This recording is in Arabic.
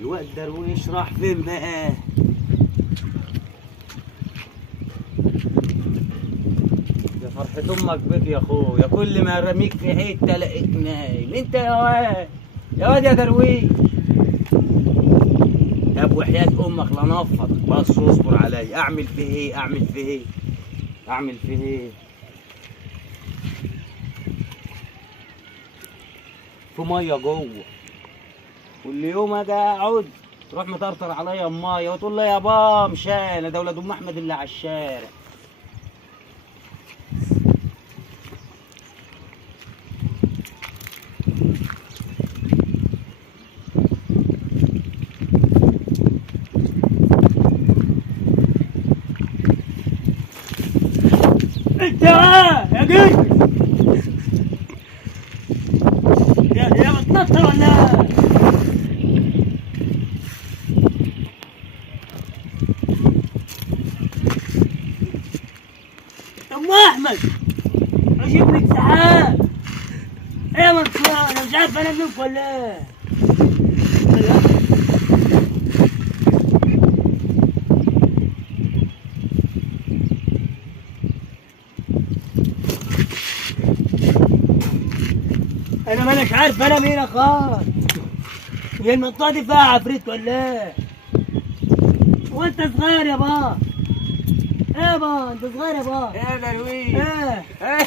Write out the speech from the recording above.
الواد درويش راح فين بقى؟ يا فرحة امك بك يا اخويا، كل ما ارميك في حته الاقيك نايم. انت يا واد، يا واد يا درويش. طب وحياة امك لا نفض، بس اصبر عليا. اعمل فيه ايه؟ اعمل فيه ايه؟ اعمل فيه ايه؟ في ميه جوه، كل يوم اجي اقعد تروح مطرطر عليا الميه وتقول لي يابا مشانه، ده ولاد ام احمد اللي على الشارع. انت يا جن يا بتنطر ولا ام احمد؟ اجيب لك سحاب. ايه يا منصور، انا مش عارف انام منك ولا ايه؟ انا مانيش عارف انا مين خالص. هي المنطقه دي فيها عفريت ولا ايه؟ وانت صغير يا با. ايه يا با، انت صغير يا با. ايه يا درويش؟ ايه